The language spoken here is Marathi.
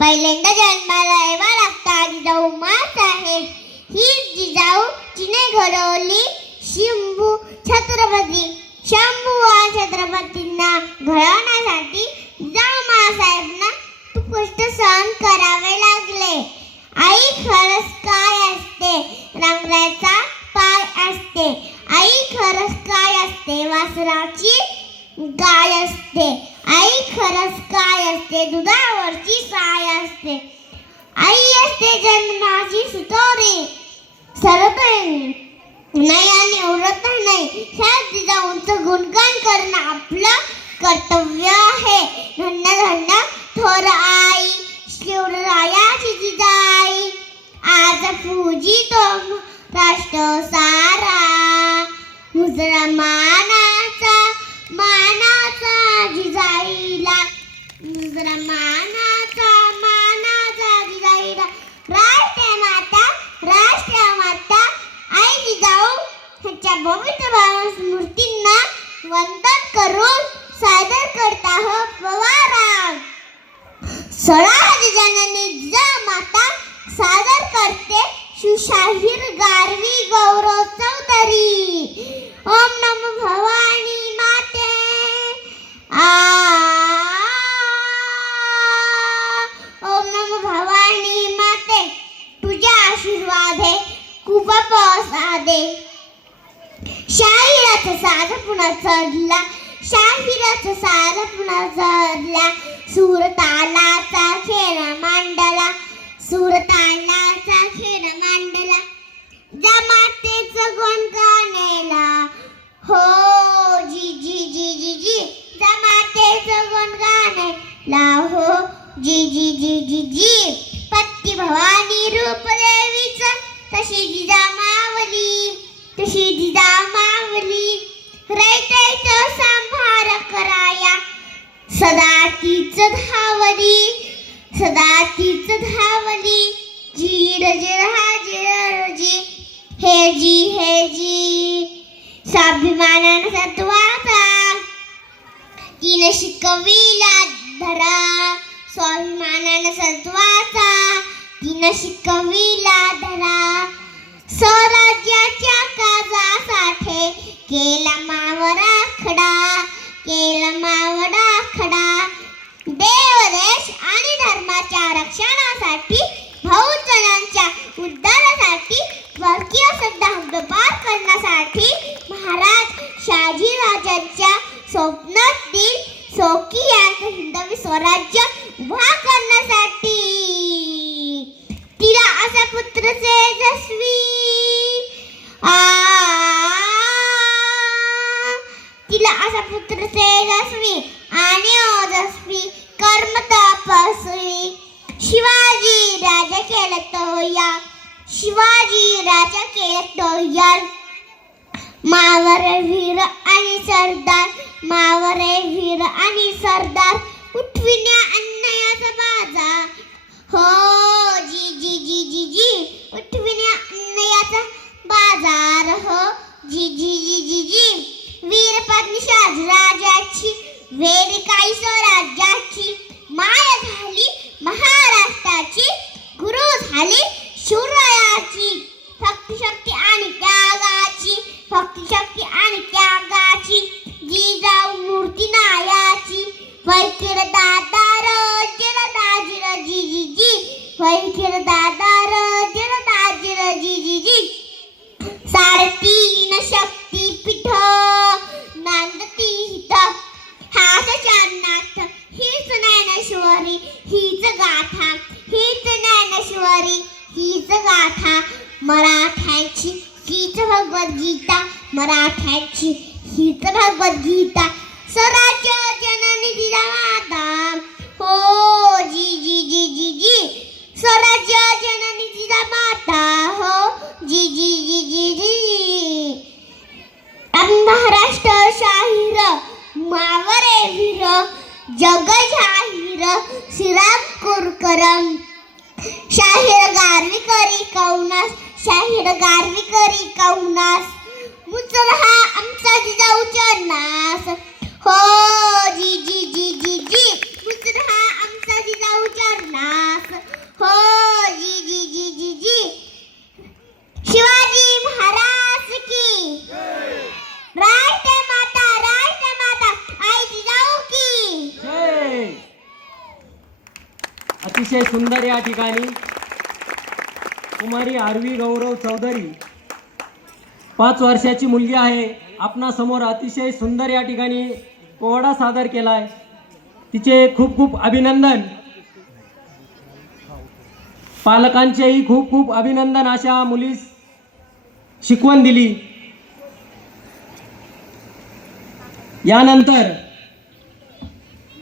पहिल्यांदा जन्माला यावा लागता जिजाऊ मासाहेब ही जिजाऊ तिने घडवली शिंभू छत्रपती. शंभू छत्रपतींना घडवण्यासाठी जिजाऊ मासाहेबांना कष्ट सहन करावे लागले. आई खरंच काय असते? रंगाचा पाय असते. आई खरंच काय असते? वासराची गाय असते. आई खरंच काय असते? दुधावरची असते आई असते जन्माची सुतोरी सरतोरी नाही आणि औरत नाही ह्या जिजाऊंचं गुणगान करणं आपलं कर्तव्य आहे धन्य धन्य थोर आई शिवरायाची जिजाई आज पूजितो राष्ट्र सारा मुजरा मानाचा जिजाईला मुसलमानाचा मानाचा जिजाईला राष्ट्र माता राष्ट्र माता आई जिजाऊ ह्यांच्या पवित्र मूर्तींना वंदन करून सादर करता हो पवारा सोळा जननी माता सादर करते शाहीर गारवी गौरव चौधरी. ओम नम भवानी माते. आ. ओम नम भवानी माते. तुझ्या आशीर्वाद खूप दे शाहिराचा सार पुन्हा चढला. शाहिराचा सार पुन्हा चढला. सुरतालाचा खेळ मांडला. सूर लाहो हो जी जी जी जी जी. पत्ती भवानी रूप देवीचं तशी जिजा मावली तशी जिजा मावली. रयतेचं सांभार कराया. सदा तीच धावली सदा तीच धावली. जी रज राजे जिर हे जी हे जी. स्वाभिमानानं सत्वाचा. तिनं शिकविला धरा. स्वाभिमानानं सजवाचा तिनं शिकविला धरा. स्वराज्याच्या काजासाठी केला मावरा खडा. केला मावरा खडा. देवदेश आणि धर्माच्या रक्षणासाठी पुत्र तेजस्वी आणि ओजस्वी कर्म तपस्वी शिवाजी राजा केला तो या शिवाजी राजा केला तो या मावर वीर आणि सरदार मावर वीर आणि सरदार उठविण्या अन्यायाचा बाजा हो जी मराठ्यांची हीच भगवद्गीता मराठ्यांची हीच भगवद्गीता. स्वराज्य जननी दिला माता हो जी जी जी जी जी. स्वराज्य जननी दिला माता हो जी जी जी जी जी. आम्ही महाराष्ट्र शाहीर मावरे वीर जग जाहीर श्रीराम कुरकरम. शाहीर गारवी करी अतिशय सुंदर या ठिकाणी कुमारी आरवी गौरव चौधरी पाच वर्षाची मुलगी आहे. आपणासमोर अतिशय सुंदर या ठिकाणी पोवाडा सादर केला आहे तिचे खूप खूप अभिनंदन. पालकांचेही खूप खूप अभिनंदन अशा मुलीस शिकवण दिली. यानंतर